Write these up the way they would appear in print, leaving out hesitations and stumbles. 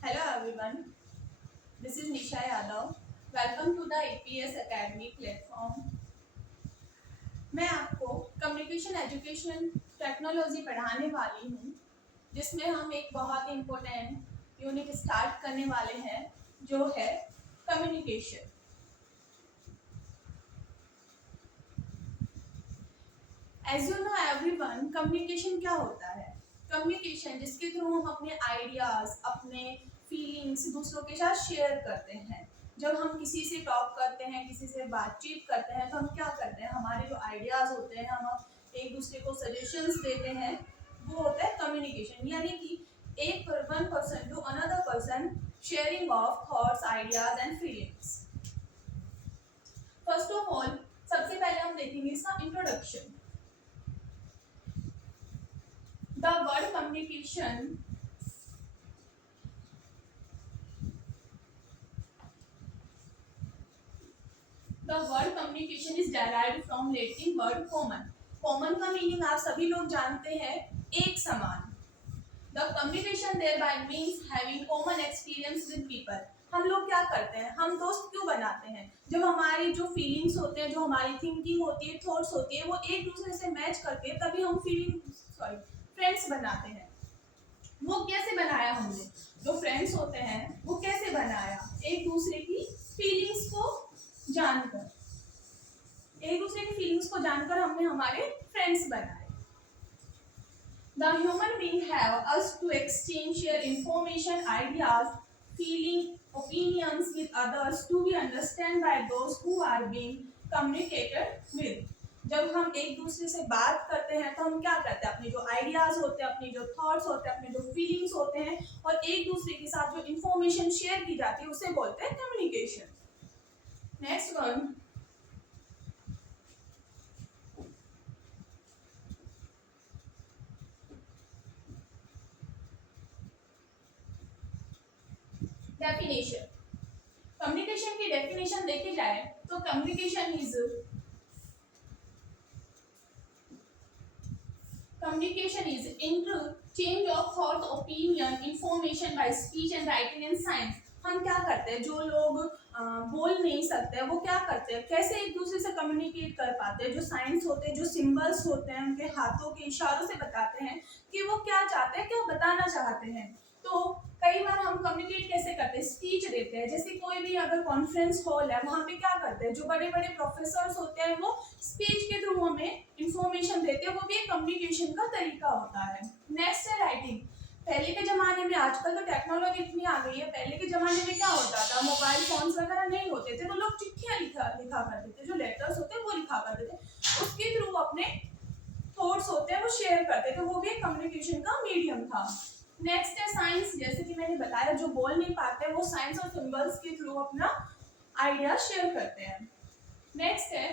Hello everyone, this is Nisha Yadav. Welcome to the APS Academy platform. मैं आपको communication education technology पढ़ाने वाली हूँ, जिसमें हम एक बहुत ही इम्पोर्टेंट यूनिट स्टार्ट करने वाले हैं, जो है communication. As you know everyone, communication क्या होता है? कम्युनिकेशन जिसके थ्रू हम अपने आइडियाज़, अपने फीलिंग्स दूसरों के साथ शेयर करते हैं। जब हम किसी से टॉक करते हैं, किसी से बातचीत करते हैं, तो हम क्या करते हैं, हमारे जो आइडियाज़ होते हैं, हम एक दूसरे को सजेशंस देते हैं, वो होता है कम्युनिकेशन। यानी कि एक one person to another person sharing of thoughts, ideas and feelings. First of all, सबसे पहले हम देखेंगे इसका introduction. The word communication is derived from Latin word common. Common का मीनिंग आप सभी लोग जानते हैं, एक समान। The communication thereby means having common experience with people. हम लोग क्या करते हैं, हम दोस्त क्यों बनाते हैं? जब हमारी जो फीलिंग्स होते हैं, जो हमारी थिंकिंग होती है, थॉट्स होती है, वो एक दूसरे से मैच करके तभी हम फ्रेंड्स बनाते हैं। वो कैसे बनाया हमने? जो फ्रेंड्स होते हैं वो कैसे बनाया? एक दूसरे की फीलिंग्स को जानकर, हमने हमारे फ्रेंड्स बनाए। The human being have us to exchange share information, ideas, feeling, opinions with others to be understood by those who are being communicated with. जब हम एक दूसरे से बात करते हैं तो हम क्या करते हैं, अपने जो आइडियाज होते हैं, अपने जो थॉट्स होते हैं, अपने जो फीलिंग्स होते हैं, और एक दूसरे के साथ जो इंफॉर्मेशन शेयर की जाती है उसे बोलते हैं communication. Next one, definition. Communication की डेफिनेशन देखी जाए तो communication is interchange of thought, opinion, information by speech and writing and signs. हम क्या करते हैं, जो लोग बोल नहीं सकते वो क्या करते हैं, कैसे एक दूसरे से कम्युनिकेट कर पाते हैं? जो साइंस होते हैं, जो सिंबल्स होते हैं, उनके हाथों के इशारों से बताते हैं कि वो क्या चाहते हैं, क्या बताना चाहते हैं। तो कई बार हम कम्युनिकेट कैसे करते हैं, स्पीच देते हैं। जैसे कोई भी अगर कॉन्फ्रेंस हॉल है, वहाँ पे क्या करते हैं, जो बड़े बड़े प्रोफेसर्स होते हैं वो स्पीच के थ्रू हमें इंफॉर्मेशन देते हैं, वो भी एक कम्युनिकेशन का तरीका होता है। नेक्स्ट है राइटिंग। पहले के ज़माने में, आजकल तो टेक्नोलॉजी इतनी आ गई है, पहले के ज़माने में क्या होता था, मोबाइल फोन्स वगैरह नहीं होते थे, तो लोग चिट्ठियाँ लिखा करते थे, जो लेटर्स होते हैं वो लिखा करते थे, उसके थ्रू अपने थॉट्स होते हैं वो शेयर करते थे, वो भी एक कम्युनिकेशन का मीडियम था। नेक्स्ट है साइंस। जैसे कि मैंने बताया, जो बोल नहीं पाते वो साइंस और सिंबल्स के थ्रू अपना आइडिया शेयर करते हैं। नेक्स्ट है,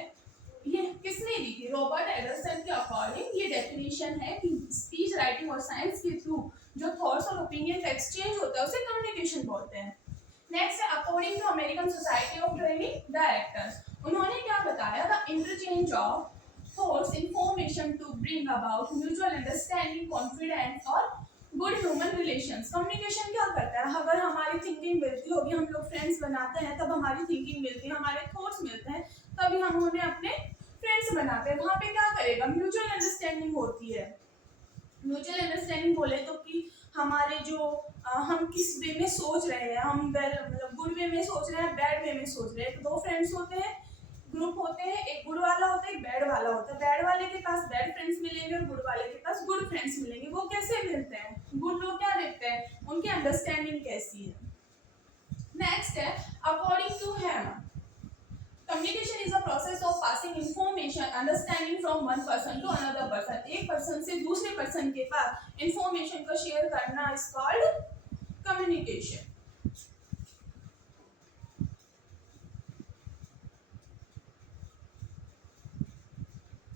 ये किसने दी थी? रॉबर्ट एंडरसन के अकॉर्डिंग ये डेफिनेशन है कि स्पीच, राइटिंग और साइंस के थ्रू जो थॉट्स और ओपिनियन का एक्सचेंज होता है उसे कम्युनिकेशन बोलते हैं। नेक्स्ट है, according to American Society of Training Directors, उन्होंने क्या बताया? The interchange of thoughts, information to bring about mutual understanding, confidence और गुड ह्यूमन रिलेशंस। कम्युनिकेशन क्या करता है? अगर हमारी थिंकिंग मिलती होगी, हम लोग फ्रेंड्स बनाते हैं, तब हमारी थिंकिंग मिलती है, हमारे थॉट्स मिलते हैं, तभी हम उन्हें अपने फ्रेंड्स बनाते हैं। वहाँ पे क्या करेगा? म्यूचुअल अंडरस्टैंडिंग होती है। म्यूचुअल अंडरस्टैंडिंग बोले तो कि हमारे जो हम किस वे में सोच रहे हैं, हम मतलब गुड वे में सोच रहे हैं, बैड वे में सोच रहे हैं। तो दो फ्रेंड्स होते हैं, ग्रुप होते हैं, एक गुड वाला होता है, एक बैड वाला होता है। बैड वाले के पास बैड फ्रेंड्स मिलेंगे और गुड वाले के पास गुड फ्रेंड्स मिलेंगे। वो कैसे मिलते हैं? गुड लोग क्या देखते हैं, उनकी अंडरस्टैंडिंग कैसी है। नेक्स्ट है, according to Ham, communication is a process of passing information, understanding from one person to another person. एक पर्सन से दूसरे पर्सन के पास इंफॉर्मेशन को शेयर करना इज कॉल्ड कम्युनिकेशन।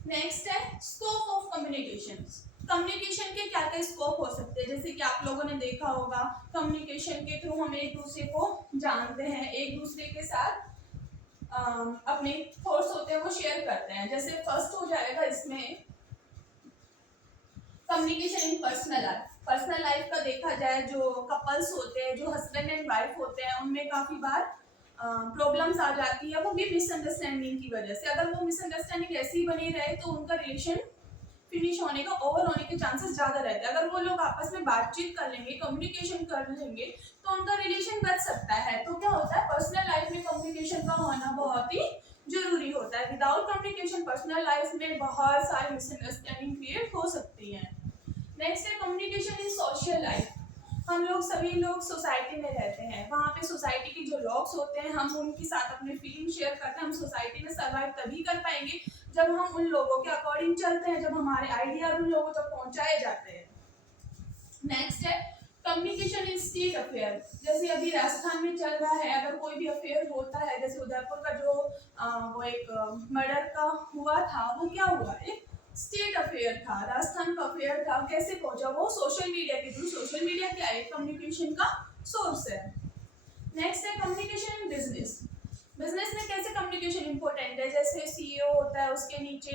नेक्स्ट है स्कोप ऑफ कम्युनिकेशन। कम्युनिकेशन के क्या क्या स्कोप हो सकते हैं? जैसे कि आप लोगों ने देखा होगा, कम्युनिकेशन के थ्रू हम एक दूसरे को जानते हैं, एक दूसरे के साथ अपने थॉट्स होते हैं वो शेयर करते हैं। जैसे फर्स्ट हो जाएगा इसमें communication in personal life. Personal life का देखा जाए, जो कपल्स होते हैं, जो हस्बैंड एंड वाइफ होते हैं, उनमें काफ़ी बार प्रॉब्लम्स आ जाती है, वो भी मिसअंडरस्टैंडिंग की वजह से। अगर वो मिसअंडरस्टैंडिंग ऐसी ही बनी रहे तो उनका रिलेशन फिनिश होने का, ओवर होने के चांसेस ज़्यादा रहते हैं। अगर वो लोग आपस में बातचीत कर लेंगे, कम्युनिकेशन कर लेंगे, तो उनका रिलेशन बच सकता है। तो क्या होता है, पर्सनल लाइफ में कम्युनिकेशन का होना बहुत ही जरूरी होता है। विदाउट कम्युनिकेशन पर्सनल लाइफ में बहुत सारी मिसअंडरस्टैंडिंग क्रिएट हो सकती है। नेक्स्ट है कम्युनिकेशन इन सोशल लाइफ। हम लोग सभी लोग सोसाइटी में रहते हैं, वहाँ पे सोसाइटी के जो लोग होते हैं, हम उनके साथ अपने फीलिंग शेयर करते हैं। हम सोसाइटी में सर्वाइव तभी कर पाएंगे जब हम उन लोगों के अकॉर्डिंग चलते हैं, जब हमारे आइडिया उन लोगों तक पहुंचाए जाते हैं। नेक्स्ट है कम्युनिकेशन इन स्टेट अफेयर। जैसे अभी राजस्थान में चल रहा है, अगर कोई भी अफेयर होता है, जैसे उदयपुर का जो वो एक मर्डर का हुआ था, वो क्या हुआ, एक स्टेट अफेयर था, राजस्थान का अफेयर था। कैसे पहुंचा, वो सोशल मीडिया के थ्रू। सोशल मीडिया क्या है, कम्युनिकेशन का सोर्स है। नेक्स्ट है कम्युनिकेशन इन बिजनेस। बिजनेस में कैसे कम्युनिकेशन इंपॉर्टेंट है, जैसे सीईओ होता है, उसके नीचे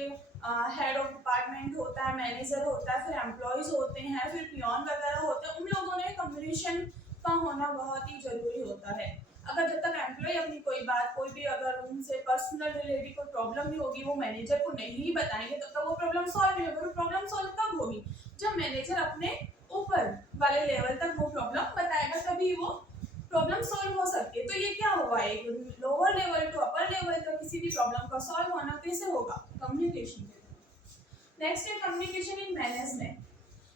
हेड ऑफ डिपार्टमेंट होता है, मैनेजर होता है, फिर एम्प्लॉयज होते हैं, फिर पियोन वगैरह होते हैं। उन लोगों में कम्युनिकेशन का होना बहुत ही जरूरी होता है। अगर जब तक एम्प्लॉय अपनी कोई बात, कोई भी अगर उनसे पर्सनल रिलेटेड कोई प्रॉब्लम भी होगी, वो मैनेजर को नहीं बताएंगे, तब तक वो प्रॉब्लम सॉल्व नहीं होगी। वो प्रॉब्लम सॉल्व कब होगी, जब मैनेजर अपने ऊपर वाले लेवल तक वो प्रॉब्लम बताएगा, तभी वो प्रॉब्लम सॉल्व हो सकती है। तो ये क्या होगा, एक lower level to upper level तक किसी भी प्रॉब्लम का सॉल्व होना कैसे होगा, कम्युनिकेशन के थ्रू। नेक्स्ट है कम्युनिकेशन इन मैनेजमेंट।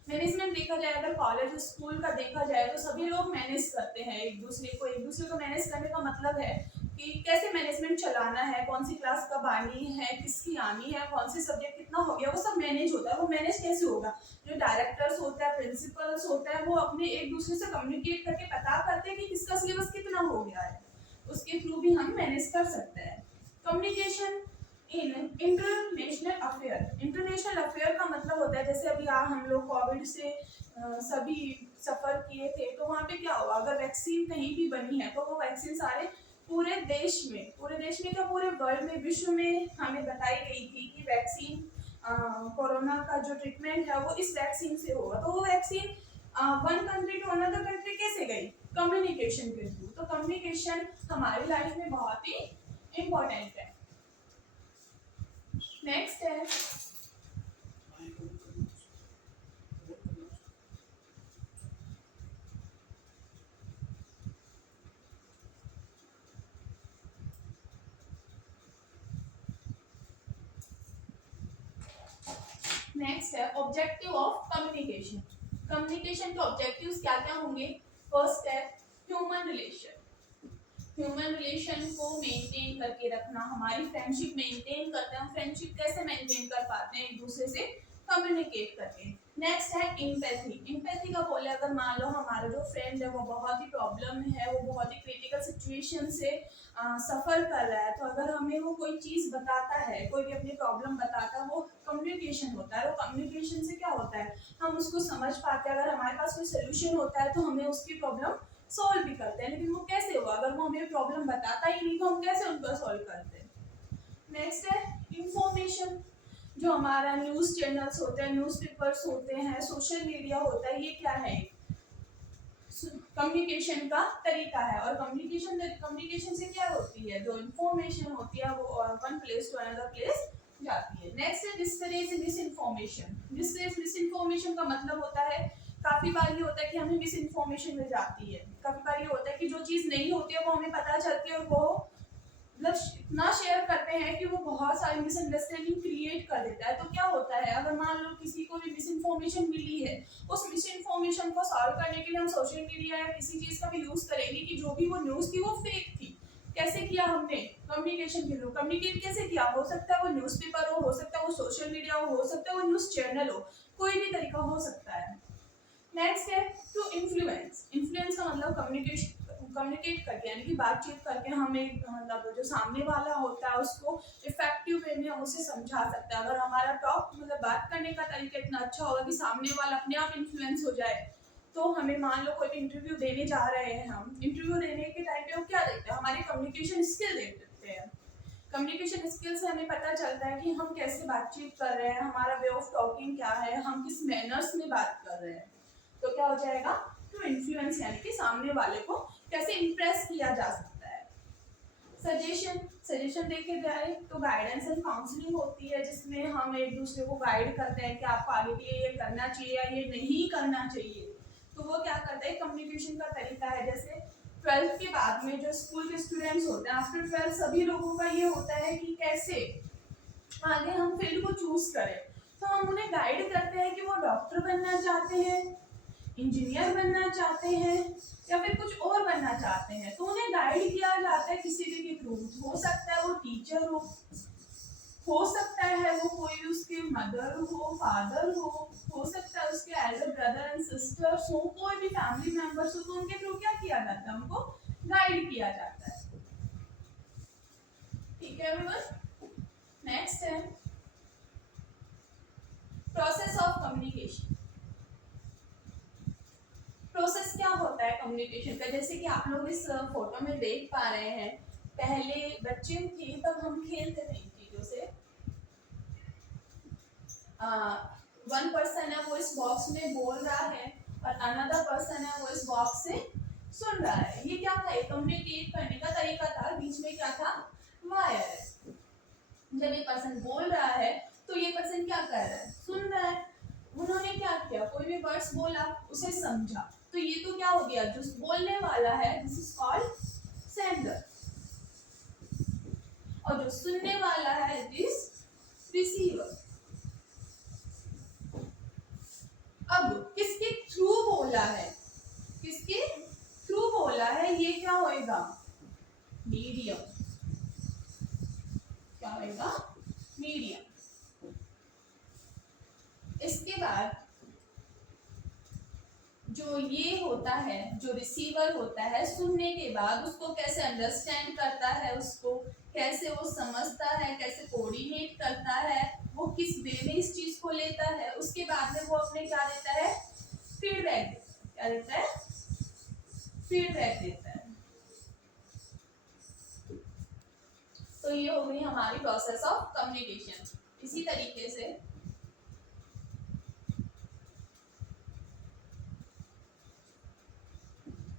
मैनेजमेंट देखा जाए, अगर कॉलेज स्कूल का देखा जाए, तो सभी लोग मैनेज करते हैं एक दूसरे को। एक दूसरे को मैनेज करने का मतलब है कि कैसे मैनेजमेंट चलाना है, कौन सी क्लास कब आनी है, किसकी आनी है, कौन सी सब्जेक्ट कितना हो गया, वो सब मैनेज होता है। वो मैनेज कैसे होगा, जो डायरेक्टर्स होता है, प्रिंसिपल्स होता है, वो अपने एक दूसरे से कम्युनिकेट करके पता करते हैं कि किसका सिलेबस कितना हो गया है। उसके थ्रू भी हम मैनेज कर सकते हैं। Communication in international affair. International affair का मतलब होता है, जैसे अभी हम लोग कोविड से सभी सफर किए थे, तो वहाँ पे क्या हुआ, अगर वैक्सीन कहीं भी बनी है, तो वो वैक्सीन सारे पूरे देश में क्या, पूरे वर्ल्ड में, विश्व में हमें बताई गई थी कि वैक्सीन, कोरोना का जो ट्रीटमेंट है वो इस वैक्सीन से होगा। तो वो vaccine one country to another country कैसे गई, कम्युनिकेशन के थ्रू। तो कम्युनिकेशन हमारी लाइफ में बहुत ही इम्पोर्टेंट है। नेक्स्ट है ऑब्जेक्टिव ऑफ कम्युनिकेशन। कम्युनिकेशन के ऑब्जेक्टिव्स क्या क्या होंगे। फर्स्ट है ह्यूमन रिलेशन। ह्यूमन रिलेशन को मेंटेन करके रखना, हमारी फ्रेंडशिप मेंटेन करते हैं। हम फ्रेंडशिप कैसे मेंटेन कर पाते हैं, एक दूसरे से कम्युनिकेट करके। नेक्स्ट है एम्पैथी। एम्पैथी का बोले, अगर मान लो हमारा जो फ्रेंड है वो बहुत ही प्रॉब्लम में है, वो बहुत ही क्रिटिकल सिचुएशन से सफर कर रहा है, तो अगर हमें वो कोई चीज बताता है, कोई भी अपनी प्रॉब्लम बताता है, वो कम्युनिकेशन होता है। वो कम्युनिकेशन से क्या होता है, हम उसको समझ पाते हैं। अगर हमारे पास कोई सोल्यूशन होता है तो हमें उसकी प्रॉब्लम सॉल्व भी करते हैं। लेकिन वो कैसे होगा, अगर वो हमें प्रॉब्लम बताता ही नहीं, तो हम कैसे उनको सॉल्व करते हैं। नेक्स्ट है इंफॉर्मेशन। जो हमारा न्यूज़ चैनल्स होते हैं, न्यूज़पेपर्स होते हैं, सोशल मीडिया होता है, ये क्या है, कम्युनिकेशन का तरीका है। और कम्युनिकेशन से क्या होती है, जो इंफॉर्मेशन होती है वो one place to another place जाती है। नेक्स्ट है discourage misinformation. Discourage misinformation का मतलब होता है, काफी बार ये होता है कि हमें मिस इन्फॉर्मेशन मिल जाती है। काफी बार ये होता है कि जो चीज नहीं होती है वो हमें पता चलती है, और वो मतलब इतना शेयर करते हैं कि वो बहुत सारी मिसअंडरस्टैंडिंग क्रिएट कर देता है। तो क्या होता है, अगर मान लो किसी को भी मिस इन्फॉर्मेशन मिली है, उस मिस इन्फॉर्मेशन को सॉल्व करने के लिए हम सोशल मीडिया या किसी चीज का भी यूज करेंगे कि जो भी वो न्यूज थी वो फेक थी। कैसे किया हमने, कम्युनिकेशन के थ्रू। कम्युनिकेट कैसे किया, हो सकता है वो न्यूज़पेपर हो सकता है वो सोशल मीडिया हो सकता है वो न्यूज चैनल हो, कोई भी तरीका हो सकता है। नेक्स्ट है टू इन्फ्लुएंस। इन्फ्लुएंस का मतलब कम्युनिकेट करके, यानी कि बातचीत करके हम एक मतलब जो सामने वाला होता है उसको इफेक्टिव वे में हम उसे समझा सकते हैं। अगर हमारा टॉक मतलब बात करने का तरीका इतना अच्छा होगा कि सामने वाला अपने आप इन्फ्लुएंस हो जाए, तो हमें मान लो कोई भी इंटरव्यू देने जा रहे हैं, हम इंटरव्यू देने के टाइम पे हम क्या देखते हैं, हमारी कम्युनिकेशन स्किल देखते हैं। कम्युनिकेशन स्किल से हमें पता चलता है कि हम कैसे बातचीत कर रहे हैं, हमारा वे ऑफ टॉकिंग क्या है, हम किस मैनर्स में बात कर रहे हैं। तो क्या हो जाएगा, टू इन्फ्लुएंस यानी कि सामने वाले को कैसे इंप्रेस किया जा सकता है। सजेशन, सजेशन देखे जाए तो गाइडेंस एंड काउंसलिंग होती है, जिसमें हम एक दूसरे को गाइड करते हैं कि आपको आगे के लिए ये करना चाहिए या ये नहीं करना चाहिए। तो वो क्या करता है, कम्युनिकेशन का तरीका है। जैसे 12th के बाद में जो स्कूल के स्टूडेंट्स होते हैं, आफ्टर 12 सभी लोगों का ये होता है कि कैसे आगे हम फील्ड को चूज करें। तो हम उन्हें गाइड करते हैं कि वो डॉक्टर बनना चाहते हैं, इंजीनियर बनना चाहते हैं या फिर कुछ और बनना चाहते हैं। तो उन्हें गाइड किया जाता है किसी भी के थ्रू। हो सकता है वो टीचर हो सकता है वो कोई उसके मदर हो, फादर हो सकता है उसके एल्डर ब्रदर एंड सिस्टर्स हो, कोई भी फैमिली मेंबर्स हो। तो उनके थ्रू क्या किया जाता है, उनको गाइड किया जाता है। ठीक है एवरीवन। नेक्स्ट है प्रोसेस ऑफ कम्युनिकेशन। प्रोसेस क्या होता है कम्युनिकेशन का, जैसे कि आप लोग इस फोटो में देख पा रहे हैं, पहले बच्चे थे तब हम खेलते थे इन चीजों से। वन पर्सन है वो इस बॉक्स में बोल रहा है और अनदर पर्सन है वो इस बॉक्स से सुन रहा है। ये क्या था, कम्युनिकेट करने का तरीका था। बीच में क्या था, वायर। जब ये पर्सन बोल रहा है तो ये पर्सन क्या कर रहा है, सुन रहा है। उन्होंने क्या किया, कोई भी वर्ड्स बोला उसे समझा। तो ये तो क्या हो गया, जो बोलने वाला है दिस इज कॉल्ड सेंडर, और जो सुनने वाला है दिस रिसीवर। अब किसके थ्रू बोला है, किसके थ्रू बोला है, ये क्या होएगा, मीडियम। क्या होएगा, मीडियम। इसके बाद जो ये होता है, जो रिसीवर होता है, सुनने के बाद उसको कैसे अंडरस्टैंड करता है, उसको कैसे वो समझता है, कैसे कोऑर्डिनेट करता है, वो किस वे में इस चीज को लेता है। उसके बाद में वो अपने क्या देता है, फीडबैक। क्या देता है, फीडबैक देता है। तो ये हो गई हमारी प्रोसेस ऑफ कम्युनिकेशन। इसी तरीके से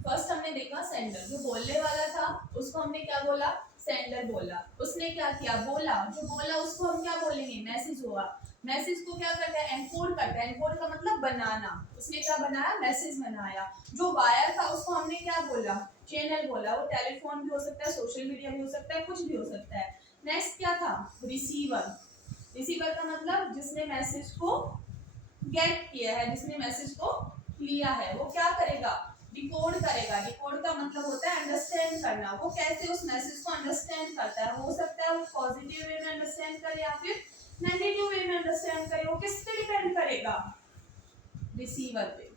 फर्स्ट हमने देखा सेंडर, जो बोलने वाला था उसको हमने क्या बोला, सेंडर बोला। उसने क्या किया, बोला। जो बोला उसको हम क्या बोलेंगे, मैसेज हुआ। मैसेज को क्या करता है, एनकोड करता है। एनकोड का मतलब बनाना। उसने क्या बनाया, मैसेज बनाया। जो वायर था उसको हमने क्या बोला, चैनल बोला। वो टेलीफोन भी हो सकता है, सोशल मीडिया भी हो सकता है, कुछ भी हो सकता है। नेक्स्ट क्या था, रिसीवर। रिसीवर का मतलब जिसने मैसेज को गेट किया है, जिसने मैसेज को लिया है, वो क्या करेगा, डिकोड करेगा। डिकोड का मतलब होता है अंडरस्टैंड करना। वो कैसे उस मैसेज को अंडरस्टैंड करता है, हो सकता है वो पॉजिटिव वे में अंडरस्टैंड करे या फिर नेगेटिव वे में अंडरस्टैंड करे। वो किस पे डिपेंड करेगा, रिसीवर पे।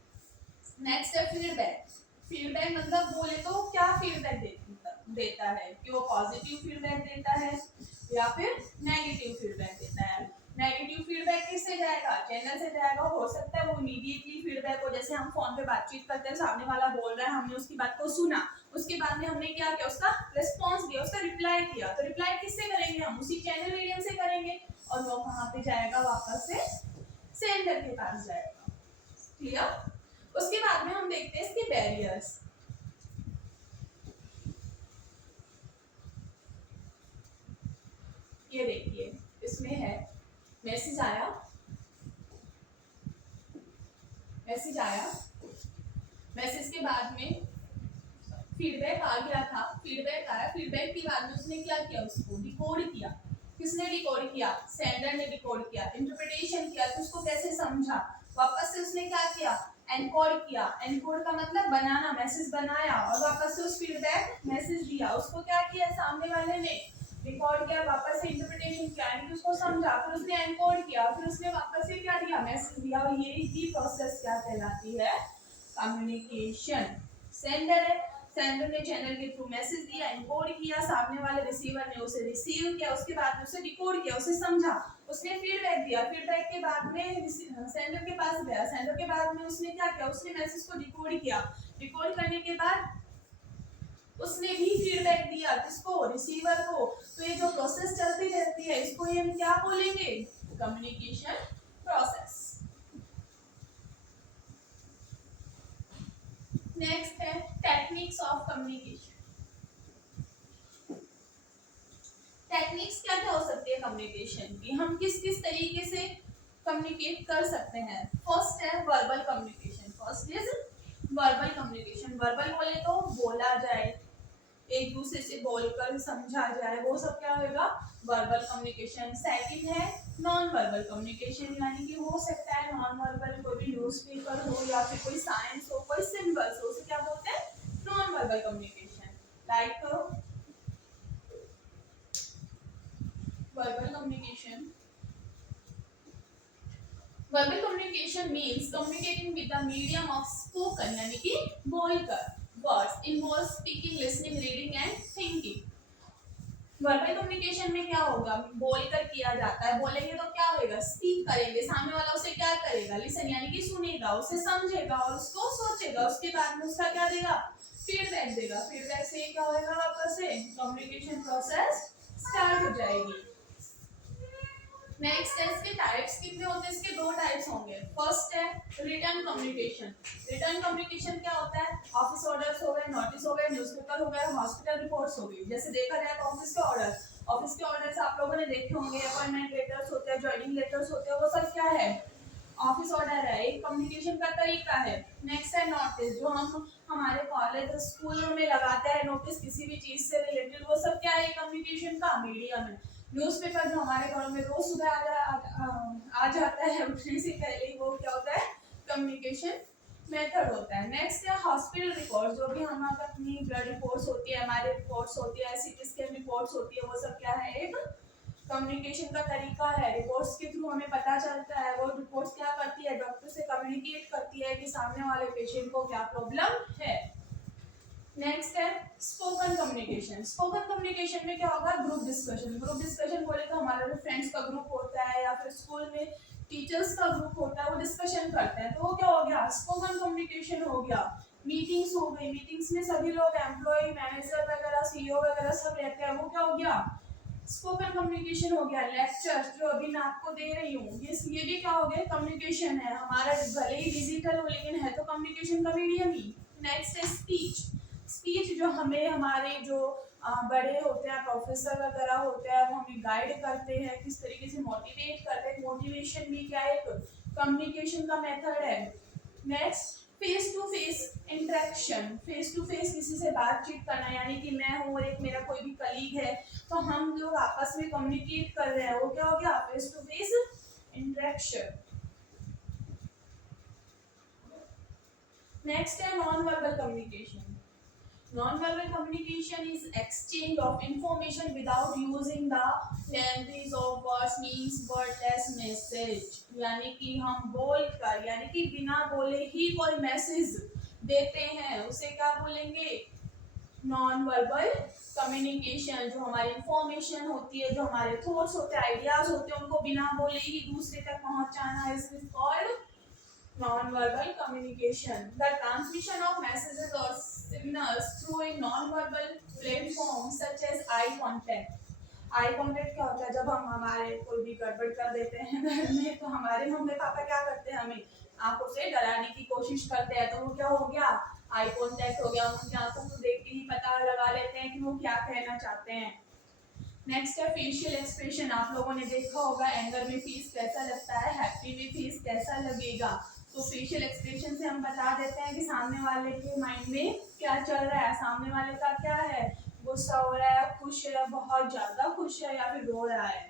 नेक्स्ट है फीडबैक। फीडबैक मतलब बोले तो क्या फीडबैक देता है, कि वो पॉजिटिव फीडबैक देता है या फिर नेगेटिव फीडबैक देता है। नेगेटिव फीडबैक किससे जाएगा, चैनल से जाएगा। हो सकता है वो इमीडिएटली फीडबैक हो, जैसे हम फोन पे बातचीत करते हैं, सामने वाला बोल रहा है, हमने उसकी बात को सुना, उसके बाद में हमने क्या किया, उसका रिस्पॉन्स दिया, उसका रिप्लाई किया। तो रिप्लाई किससे करेंगे, हम उसी चैनल मीडियम से करेंगे, और वो कहाँ पे जाएगा, वापस से सेंडर के पास जाएगा। क्लियर। उसके बाद में हम देखते हैं इसके बैरियर्स। ये देखिए, इसमें है मैसेज आया, मैसेज आया, मैसेज के बाद में फीडबैक आ गया था। फीडबैक आया, फीडबैक के बाद में उसने क्या किया, उसको डिकोड किया। किसने डिकोड किया, सेंडर ने डिकोड किया। इंटरप्रिटेशन किया, तो उसको कैसे समझा, वापस से उसने क्या किया, एनकोड किया। एनकोड का मतलब बनाना, मैसेज बनाया और वापस से उस फीडबैक मैसेज दिया। उसको क्या किया, सामने वाले ने रिकॉर्ड किया, वापस से इंटरप्रिटेशन किया, यानी उसको समझा, फिर उसने एनकोड किया, फिर उसने वापस से क्या दिया, मैसेज दिया। और ये ही प्रोसेस क्या कहलाती है, कम्युनिकेशन। सेंडर है, सेंडर ने चैनल के थ्रू मैसेज दिया, एनकोड किया, सामने वाले रिसीवर ने उसे रिसीव किया, उसके बाद में उसे डिकोड किया, उसे समझा, उसने फीडबैक दिया। फीडबैक के बाद में सेंडर के पास गया, सेंडर के बाद में उसने क्या किया, उसने मैसेज को डिकोड किया। डिकोड करने के बाद उसने भी फीडबैक दिया, किसको, रिसीवर को। तो ये जो प्रोसेस चलती रहती है, इसको हम क्या बोलेंगे, कम्युनिकेशन प्रोसेस। नेक्स्ट है टेक्निक्स ऑफ कम्युनिकेशन। टेक्निक्स क्या क्या हो सकती है कम्युनिकेशन की, हम किस किस तरीके से कम्युनिकेट कर सकते हैं। फर्स्ट है verbal communication. First is verbal communication. Verbal बोले तो बोला जाए, एक दूसरे से बोलकर समझा जाए, वो सब क्या होगा वर्बल कम्युनिकेशन। सेकंड है नॉन वर्बल कम्युनिकेशन, यानी कि हो सकता है नॉन वर्बल कोई भी न्यूज़पेपर हो या फिर कोई साइंस हो, कोई सिंबल्स हो, उसे क्या बोलते हैं non verbal communication. Like verbal communication. Verbal communication means communicating with the medium of spoken, यानी कि बोलकर। Words involve speaking, listening, reading and thinking. Verbal communication में क्या होगा, बोलकर किया जाता है। बोलेंगे तो क्या होगा, स्पीक करेंगे, सामने वाला उसे क्या करेगा, लिसन यानी कि सुनेगा, उसे समझेगा और उसको सोचेगा, उसके बाद में उसका क्या देगा, फीडबैक देगा। फीडबैक से क्या होगा, वापस से कम्युनिकेशन प्रोसेस स्टार्ट हो जाएगी। नेक्स्ट है इसके टाइप्स कितने होते हैं, इसके दो टाइप्स होंगे। फर्स्ट है रिटन कम्युनिकेशन। रिटन कम्युनिकेशन क्या होता है, ऑफिस ऑर्डर्स हो गए, नोटिस हो गए, न्यूज़पेपर हो गए, हॉस्पिटल रिपोर्ट्स हो गई। जैसे देखा जाए ऑफिस के ऑर्डर, ऑफिस के ऑर्डर्स आप लोगों ने देखे होंगे, अपॉइंटमेंट लेटर्स होते हैं, ज्वाइनिंग लेटर्स होते हैं, वो सब क्या है ऑफिस ऑर्डर है, एक कम्युनिकेशन का तरीका है। नेक्स्ट है नोटिस, जो हम हमारे कॉलेज स्कूल में लगाते हैं नोटिस किसी भी चीज से रिलेटेड, वो सब क्या है कम्युनिकेशन का मीडियम है। न्यूज़पेपर जो हमारे घरों में रोज सुबह आ जाता है उठने से पहले ही, वो क्या होता है कम्युनिकेशन मेथड होता है। नेक्स्ट है हॉस्पिटल रिपोर्ट, जो भी हम अपनी ब्लड रिपोर्ट्स होती है, हमारे रिपोर्ट्स होती है, सीटी स्कैन रिपोर्ट्स होती है, वो सब क्या है एक कम्युनिकेशन का तरीका है। रिपोर्ट्स के थ्रू हमें पता चलता है, वो रिपोर्ट्स क्या करती है डॉक्टर से कम्युनिकेट करती है कि सामने वाले पेशेंट को क्या प्रॉब्लम है। नेक्स्ट है स्पोकन कम्युनिकेशन। स्पोकन कम्युनिकेशन में क्या होगा, ग्रुप डिस्कशन। ग्रुप डिस्कशन बोले तो हमारा जो फ्रेंड्स का ग्रुप होता है या फिर स्कूल में टीचर्स का ग्रुप होता है, वो डिस्कशन करते हैं, तो वो क्या हो गया स्पोकन कम्युनिकेशन हो गया। मीटिंग्स हो गई, मीटिंग्स में सभी लोग एम्प्लॉय मैनेजर वगैरह सीईओ वगैरह सब रहते हैं, वो क्या हो गया स्पोकन कम्युनिकेशन हो गया। लेक्चर्स जो अभी मैं आपको दे रही हूँ, ये भी क्या हो गया कम्युनिकेशन है हमारा, भले ही डिजिटल हो लेकिन है तो कम्युनिकेशन का मीडियम ही। नेक्स्ट है स्पीच। स्पीच जो हमें हमारे जो बड़े होते हैं प्रोफेसर वगैरह होते हैं, वो हमें गाइड करते हैं, किस तरीके से मोटिवेट करते हैं। मोटिवेशन भी क्या है एक कम्युनिकेशन का मेथड है। Next face to face interaction. Face to face किसी से बातचीत करना, यानी कि मैं हूँ और एक मेरा कोई भी कलीग है, तो हम लोग आपस में कम्युनिकेट कर रहे हैं, वो क्या हो गया face to face interaction. Next है non verbal communication. Non-verbal communication is exchange of information without using the language of words, means wordless message। यानी कि हम बोल कर, यानी कि बिना बोले ही कोई मैसेज देते हैं, उसे क्या बोलेंगे नॉन वर्बल कम्युनिकेशन। जो हमारी इंफॉर्मेशन होती है, जो हमारे थॉट्स होते हैं, आइडियाज होते हैं, उनको बिना बोले ही दूसरे तक पहुंचाना is called non-verbal communication. The transmission of messages or signals through a non-verbal platform such as eye contact. Eye contact क्या होता है, जब हम हमारे कोई भी गड़बड़ कर देते हैं घर में, तो हमारे मम्मी पापा क्या करते हैं, हमें आंखों से डराने की कोशिश करते हैं, तो वो क्या हो गया आई कॉन्टेक्ट हो गया। उनकी आंखों को देख के ही पता लगा लेते हैं कि वो क्या कहना चाहते हैं। नेक्स्ट है फेशियल एक्सप्रेशन। आप लोगों ने देखा होगा एंगर में फेस कैसा लगता है, हैप्पी में फेस कैसा लगेगा, तो फेशियल एक्सप्रेशन से हम बता देते हैं कि सामने वाले के माइंड में क्या चल रहा है, सामने वाले का क्या है, गुस्सा हो रहा है, खुश है, बहुत ज्यादा खुश है या फिर रो रहा है।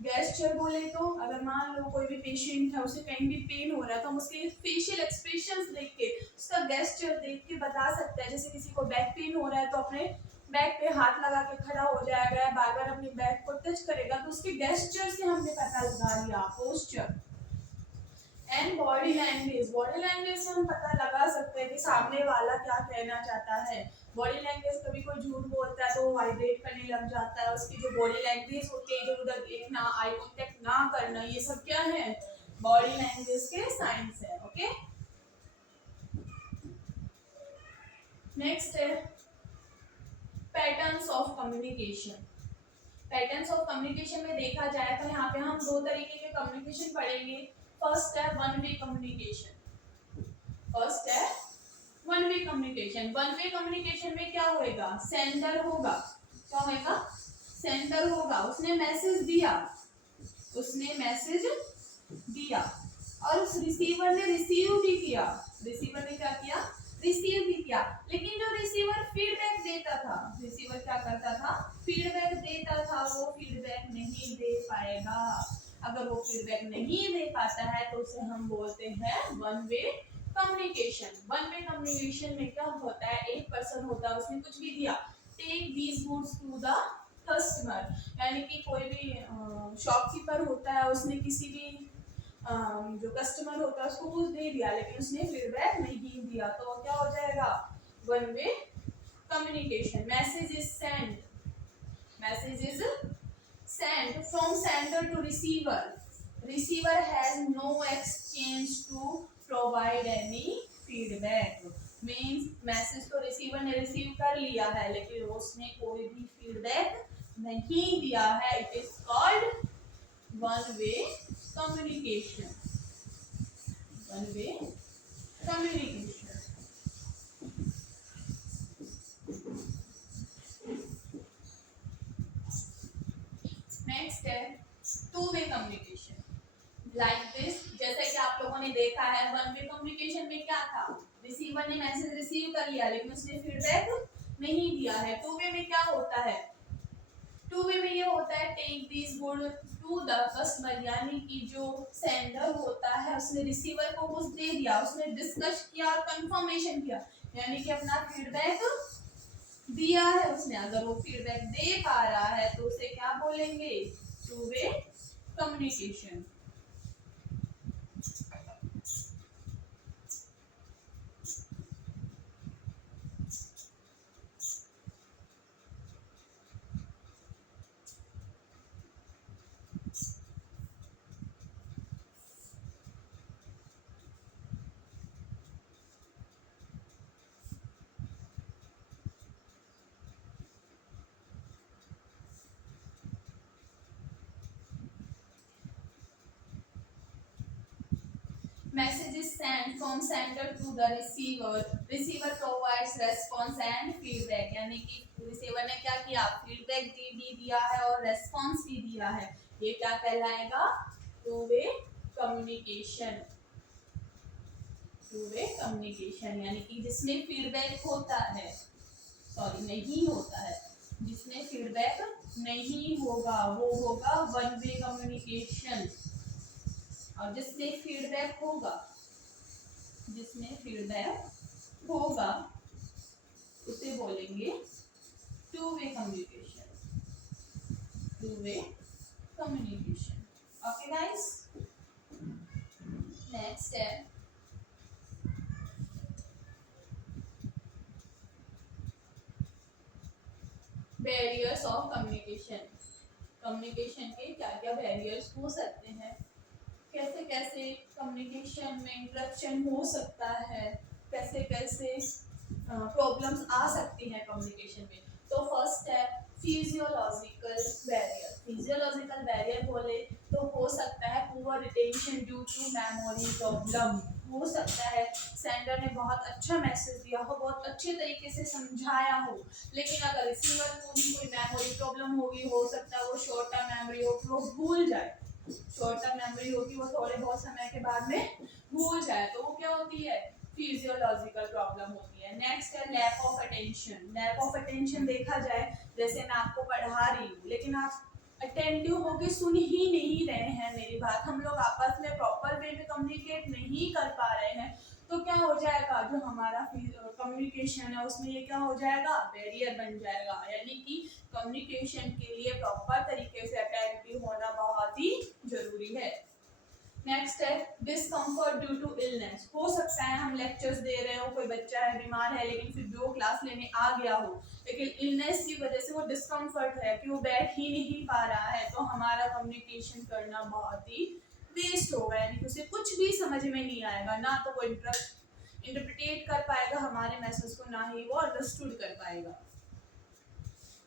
गेस्चर बोले तो अगर मान लो कोई भी पेशेंट है, उसे कहीं भी पेन हो रहा है, तो हम उसके फेशियल एक्सप्रेशंस देख के, उसका गेस्चर देख के बता सकते हैं। जैसे किसी को बैक पेन हो रहा है तो अपने बैक पे हाथ लगा के खड़ा हो जाएगा, बार बार अपनी बैक को टच करेगा, तो उसके गेस्चर से हमने पता लगा लिया। Posture and body language. Body language से हम पता लगा सकते हैं कि सामने वाला क्या कहना चाहता है। बॉडी लैंग्वेज, कभी कोई झूठ बोलता है तो वो वाइब्रेट करने लग जाता है, उसकी जो बॉडी लैंग्वेज होती है, इधर उधर देखना, आई कांटेक्ट ना करना, ये सब क्या है बॉडी लैंग्वेज के साइंस है। ओके, नेक्स्ट है patterns of communication. Patterns of communication में देखा जाए तो यहाँ पे हम दो तरीके के कम्युनिकेशन पढ़ेंगे। फर्स्ट है वन वे कम्युनिकेशन। फर्स्ट है one way communication, one way communication में क्या होएगा, सेंडर होगा, क्या होएगा, सेंडर होगा, उसने मैसेज दिया, उसने मैसेज दिया और उस रिसीवर ने रिसीव भी किया, रिसीवर ने क्या किया, रिसीव भी किया, लेकिन जो रिसीवर फीडबैक देता था, रिसीवर क्या करता था, फीडबैक देता था, वो फीडबैक नहीं दे पाएगा। अगर वो फीडबैक नहीं दे पाता है तो उसे हम बोलते हैं one way communication. One way communication में क्या होता है, एक पर्सन होता है, उसने कुछ भी दिया, take these goods to the customer, यानी कि कोई भी शॉपकीपर होता है, उसने किसी भी जो कस्टमर होता है उसको कुछ दे दिया लेकिन उसने फीडबैक नहीं दिया, तो क्या हो जाएगा, one way communication. Message is send, message is sent from sender to receiver, receiver has no exchange to provide any feedback, means message तो रिसीवर ने रिसीव कर लिया है लेकिन उसने कोई भी फीडबैक नहीं दिया है, it is called one way communication, one way communication. Next है two way communication, like this, जैसे कि आप लोगों ने देखा है वन वे कम्युनिकेशन में क्या था, रिसीवर ने मैसेज रिसीव कर लिया लेकिन उसने फीडबैक नहीं दिया है। टू वे में क्या होता है, टू वे में ये होता है take this good to the customer, यानी कि जो सेंडर होता है उसने रिसीवर को कुछ दे दिया, उसने डिस्कस किया और कंफर्मेशन किया, यानी कि अपना फीडबैक दिया है उसने, अगर वो फीडबैक दे पा रहा है तो उसे क्या बोलेंगे, to way communication. Message is sent from sender to the receiver. Receiver provides response and feedback. यानी कि रिसीवर ने क्या किया, फीडबैक भी दिया है और रेस्पॉन्स भी दिया है, ये क्या कहलाएगा, to way communication. To way communication यानी कि जिसमें फीडबैक होता है, सॉरी नहीं होता है, जिसमें फीडबैक नहीं होगा वो होगा वन वे कम्युनिकेशन, और जिसमें फीडबैक होगा, जिसमें फीडबैक होगा उसे बोलेंगे to way communication, to way communication. Okay guys, next है बैरियर्स ऑफ कम्युनिकेशन। कम्युनिकेशन के क्या क्या बैरियर्स हो सकते हैं, कैसे कैसे कम्युनिकेशन में इंटरप्शन हो सकता है, कैसे कैसे प्रॉब्लम्स आ सकती हैं कम्युनिकेशन में। तो फर्स्ट है फिजियोलॉजिकल बैरियर। फिजियोलॉजिकल बैरियर बोले तो हो सकता है poor retention due to memory problem, हो सकता है सेंडर ने बहुत अच्छा मैसेज दिया हो, बहुत अच्छे तरीके से समझाया हो, लेकिन अगर रिसीवर को भी कोई मेमोरी प्रॉब्लम होगी, हो सकता है वो शॉर्ट टर्म मेमोरी हो, वो भूल जाए, शॉर्ट टर्म मेमोरी होगी वो थोड़े बहुत समय के बाद में भूल जाए, तो वो क्या होती है, फिजियोलॉजिकल प्रॉब्लम होती है। नेक्स्ट है lack of attention. Lack of attention देखा जाए, जैसे मैं आपको पढ़ा रही हूँ लेकिन आप अटेंटिव होके सुन ही नहीं रहे हैं मेरी बात, हम लोग आपस में प्रॉपर वे में कम्युनिकेट नहीं कर पा रहे हैं, तो क्या हो जाएगा, जो हमारा कम्युनिकेशन है उसमें ये क्या हो जाएगा, बैरियर बन जाएगा, यानी कि कम्युनिकेशन के लिए प्रॉपर तरीके से अटेंटिव होना बहुत ही जरूरी है। नेक्स्ट है डिस्कम्फर्ट ड्यू टू इलनेस। हो सकता है हम लेक्चर्स दे रहे हो, कोई बच्चा है बीमार है लेकिन फिर भी वो क्लास लेने आ गया हो, लेकिन इलनेस की वजह से वो डिस्कम्फर्ट है कि वो बैठ ही नहीं पा रहा है, तो हमारा कम्युनिकेशन करना बहुत ही वेस्ट होगा, यानी कि उसे कुछ भी समझ में नहीं आएगा, ना तो वो इंटरप्रिटेट कर पाएगा हमारे मैसेज को, ना ही वो अंडरस्टूड कर पाएगा।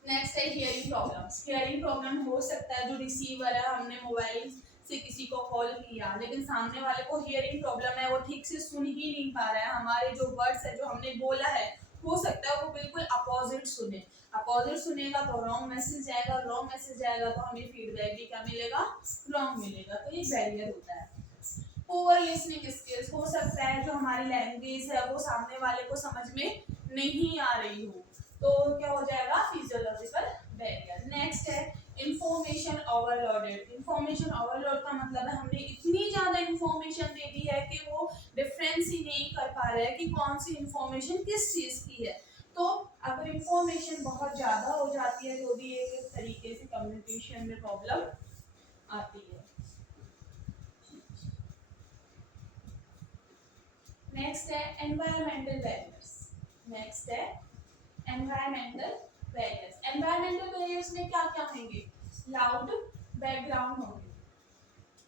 नेक्स्ट है हियरिंग प्रॉब्लम्स। हियरिंग प्रॉब्लम हो सकता है जो रिसीवर है, हमने मोबाइल से किसी को कॉल किया, लेकिन सामने वाले को हियरिंग प्रॉब्लम है, वो ठीक से सुन ही नहीं पा रहा है, हमारे जो वर्ड्स है जो हमने बोला है हो सकता है वो बिल्कुल अपोजिट सुने, अपोजिट सुनेगा तो रॉन्ग मैसेज जाएगा, रॉन्ग मैसेज जाएगा तो हमें फीडबैक भी क्या मिलेगा, रॉन्ग मिलेगा, तो ये बैरियर होता है। पुअर लिसनिंग स्किल्स, हो सकता है जो हमारी लैंग्वेज है वो सामने वाले को समझ में नहीं आ रही हो, तो क्या हो जाएगा, फिजियोलॉजिकल बैरियर। नेक्स्ट है इंफॉर्मेशन ओवरलोडेड। इंफॉर्मेशन ओवरलोड का मतलब है हमने इतनी ज्यादा इंफॉर्मेशन दे दी है कि वो डिफरेंस ही नहीं कर पा रहे हैं कि कौन सी इंफॉर्मेशन किस चीज की है। तो अगर इंफॉर्मेशन बहुत ज्यादा हो जाती है तो भी एक तरीके से कम्युनिकेशन में प्रॉब्लम आती है। नेक्स्ट है एनवायरमेंटल बैरियर्स। नेक्स्ट है एनवायरमेंटल बैरियर्स। एनवायरमेंटल बैरियर्स में क्या क्या होंगे, लाउड बैकग्राउंड होंगे।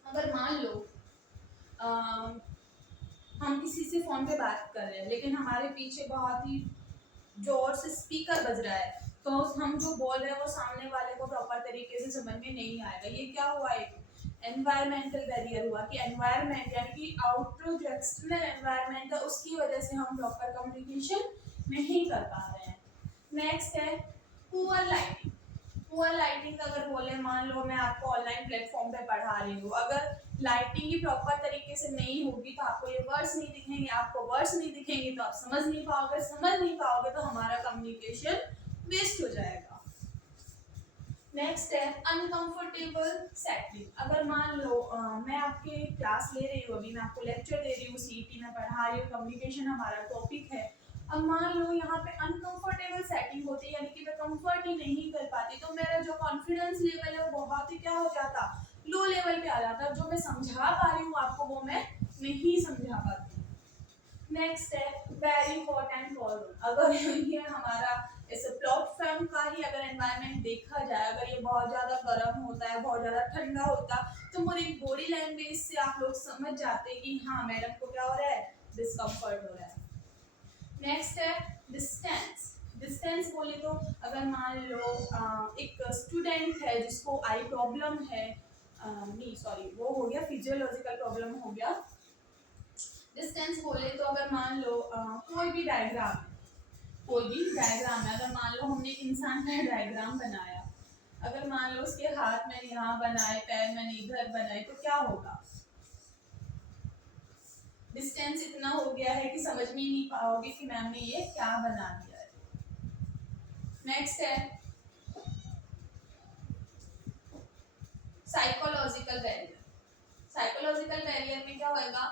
अगर मान लो हम किसी से फोन पे बात कर रहे हैं लेकिन हमारे पीछे बहुत ही जोर से स्पीकर बज रहा है, तो हम जो बोल रहे हैं वो सामने वाले को प्रॉपर तरीके से समझ में नहीं आएगा। ये क्या हुआ, एक एनवायरमेंटल बैरियर हुआ कि एनवायरमेंट यानी कि आउटर जो एक्सटर्नल एनवायरमेंट है उसकी वजह से हम प्रॉपर कम्युनिकेशन नहीं कर पा रहे हैं। नेक्स्ट है पुअर लाइटिंग। पुअर लाइटिंग अगर बोले, मान लो मैं आपको ऑनलाइन प्लेटफॉर्म पे पढ़ा रही हूँ, अगर लाइटिंग ही प्रॉपर तरीके से नहीं होगी तो आपको ये वर्ड्स नहीं दिखेंगे, आपको वर्ड्स नहीं दिखेंगे तो आप समझ नहीं पाओगे, समझ नहीं पाओगे तो हमारा कम्युनिकेशन वेस्ट हो जाएगा। नेक्स्ट है अनकंफर्टेबल सेटिंग। अगर मान लो मैं आपके क्लास ले रही हूँ, अभी मैं आपको लेक्चर दे रही हूँ, सीईटी में पढ़ा रही हूँ, कम्युनिकेशन हमारा टॉपिक है, अब मान लो यहाँ पे अनकंफर्टेबल सेटिंग होती है यानी कि मैं कंफर्ट ही नहीं कर पाती, तो मेरा जो कॉन्फिडेंस लेवल है वो बहुत ही क्या हो जाता, लो लेवल पे आ जाता, जो मैं समझा पा रही हूँ आपको वो मैं नहीं समझा पाती। नेक्स्ट है वेरी हॉट एंड कोल्ड। अगर ये हमारा इस प्लेटफॉर्म का ही अगर एनवायरनमेंट देखा जाए, अगर ये बहुत ज्यादा गर्म होता है, बहुत ज्यादा ठंडा होता, तो मेरी बॉडी लैंग्वेज से आप लोग समझ जाते कि हाँ मैडम को क्या हो रहा है, डिस्कम्फर्ट हो रहा है। नेक्स्ट है डिस्टेंस। डिस्टेंस बोले तो अगर मान लो एक स्टूडेंट है जिसको आई प्रॉब्लम है, नहीं सॉरी वो हो गया फिजियोलॉजिकल प्रॉब्लम हो गया। डिस्टेंस बोले तो अगर मान लो कोई भी डायग्राम है, अगर मान लो हमने एक इंसान का डायग्राम बनाया, अगर मान लो उसके हाथ में यहाँ बनाए, पैर मैंने इधर बनाए, तो क्या होगा, डिस्टेंस इतना हो गया है कि समझ में ही नहीं पाओगे कि मैम ने ये क्या बना दिया है। नेक्स्ट है साइकोलॉजिकल बैरियर। साइकोलॉजिकल बैरियर में क्या होगा,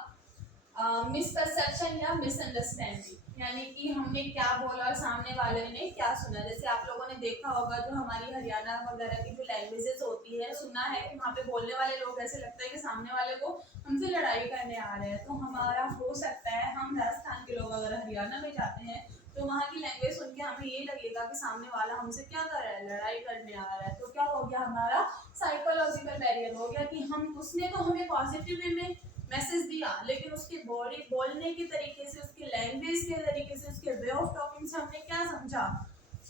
मिसपरसेप्शन या मिसअंडरस्टैंडिंग, यानी कि हमने क्या बोला और सामने वाले ने क्या सुना। जैसे आप लोगों ने देखा होगा जो हमारी हरियाणा वगैरह की जो लैंग्वेजेस होती है, सुना है कि वहाँ पे बोलने वाले लोग ऐसे लगता है कि सामने वाले को हमसे लड़ाई करने आ रहे हैं। तो हमारा हो सकता है हम राजस्थान के लोग अगर हरियाणा में जाते हैं तो वहाँ की लैंग्वेज सुन के हमें ये लगेगा कि सामने वाला हमसे क्या कर रहा है, लड़ाई करने आ रहा है। तो क्या हो गया, हमारा साइकोलॉजिकल बैरियर हो गया कि हम उसने तो हमें पॉजिटिव वे में मैसेज दिया, लेकिन उसके बॉडी बोलने के तरीके से, उसके लैंग्वेज के तरीके से, उसके वे ऑफ टॉकिंग से हमने क्या समझा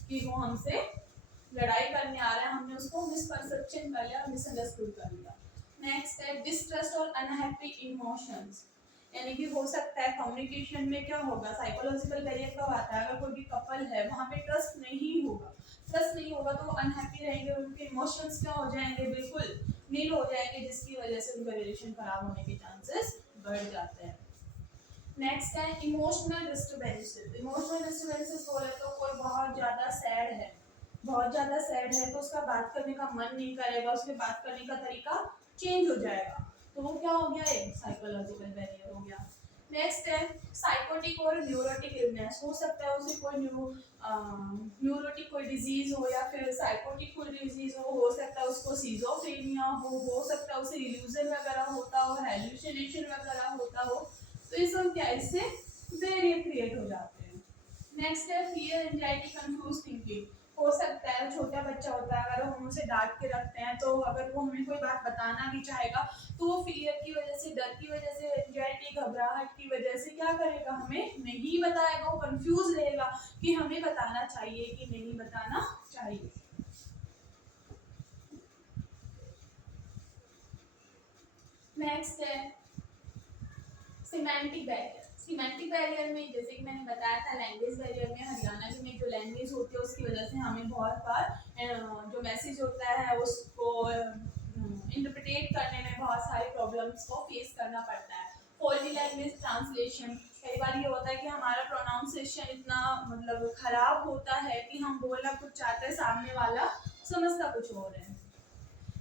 कि वो हमसे लड़ाई करने आ रहा है, हमने उसको मिसपरसेप्शन कर लिया, मिसअंडरस्टूड कर लिया। नेक्स्ट है डिस्ट्रस्ट और अनहैप्पी इमोशंस, यानी कि हो सकता है कम्युनिकेशन में क्या होगा, साइकोलॉजिकल बैरियर कब आता है, अगर कोई भी कपल है वहाँ पे ट्रस्ट नहीं होगा, ट्रस्ट नहीं होगा तो वो अनहैप्पी रहेंगे, उनके इमोशंस क्या हो जाएंगे, बिल्कुल नील हो जाएंगे, जिसकी वजह से उनका रिलेशन खराब होने के चांसेस बढ़ जाते हैं। नेक्स्ट है इमोशनल डिस्टर्बेंसेस। इमोशनल डिस्टर्बेंसेस बोले तो कोई बहुत ज़्यादा सैड है, बहुत ज़्यादा सैड है तो उसका बात करने का मन नहीं करेगा, उसके बात करने का तरीका चेंज हो जाएगा, तो वो क्या हो गया, एक साइकोलॉजिकल बैरियर हो गया। नेक्स्ट है साइकोटिक और न्यूरोटिक इलनेस। हो सकता है उसे कोई न्यूरोटिक कोई डिजीज हो या फिर साइकोटिक कोई डिजीज हो सकता है उसको सिजोफ्रेनिया हो सकता है उसे इल्यूजन वगैरह होता हो, हेलुसिनेशन वगैरह होता हो, तो ये सब क्या इससे बैरियर क्रिएट हो जाते हैं। नेक्स्ट है फियर, एंजाइटी, कंफ्यूज थिंकिंग। हो सकता है छोटा बच्चा होता है, अगर हम उसे डांट के रखते हैं तो अगर वो हमें कोई बात बताना भी चाहेगा तो वो फियर की वजह से, डर की वजह से, एंजाइटी घबराहट की वजह से क्या करेगा, हमें नहीं बताएगा, वो कंफ्यूज रहेगा कि हमें बताना चाहिए कि नहीं बताना चाहिए। नेक्स्ट है सिमेंटिक बैरियर। सिमेंटिक बैरियर में जैसे कि मैंने बताया था लैंग्वेज बैरियर में हरियाणा की में जो लैंग्वेज होती है उसकी वजह से हमें बहुत बार जो मैसेज होता है उसको इंटरप्रिटेट करने में बहुत सारी प्रॉब्लम्स को फेस करना पड़ता है। फॉल्टी लैंग्वेज ट्रांसलेशन, कई बार ये होता है कि हमारा प्रोनाउंसिएशन इतना मतलब खराब होता है कि हम बोलना कुछ चाहते हैं, सामने वाला समझता कुछ और है।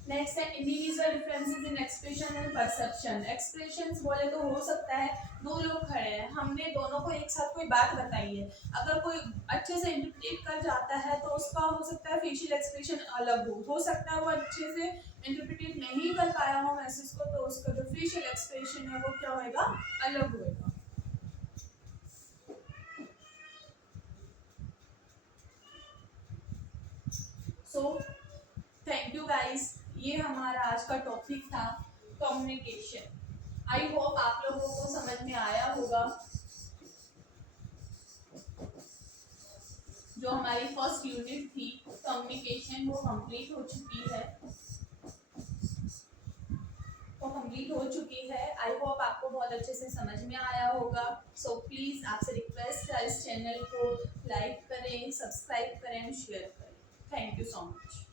नेक्स्ट है individual differences in expression and perception. Expressions बोले तो हो सकता है दो लोग खड़े हैं, हमने दोनों को एक साथ कोई बात बताई है, अगर कोई अच्छे से इंटरप्रेट कर जाता है तो उसका हो सकता है फेशियल एक्सप्रेशन अलग हो सकता है वो अच्छे से इंटरप्रेट नहीं कर पाया हो मैसेज को, तो उसका जो फेशियल एक्सप्रेशन है वो क्या होएगा, अलग होएगा। सो थैंक यू गाइस, ये हमारा आज का टॉपिक था कम्युनिकेशन। आई होप आप लोगों को समझ में आया होगा। जो हमारी फर्स्ट यूनिट थी कम्युनिकेशन वो कंप्लीट हो चुकी है, आई होप आपको बहुत अच्छे से समझ में आया होगा। सो प्लीज आपसे रिक्वेस्ट है इस चैनल को लाइक करें, सब्सक्राइब करें, शेयर करें। Thank you so much.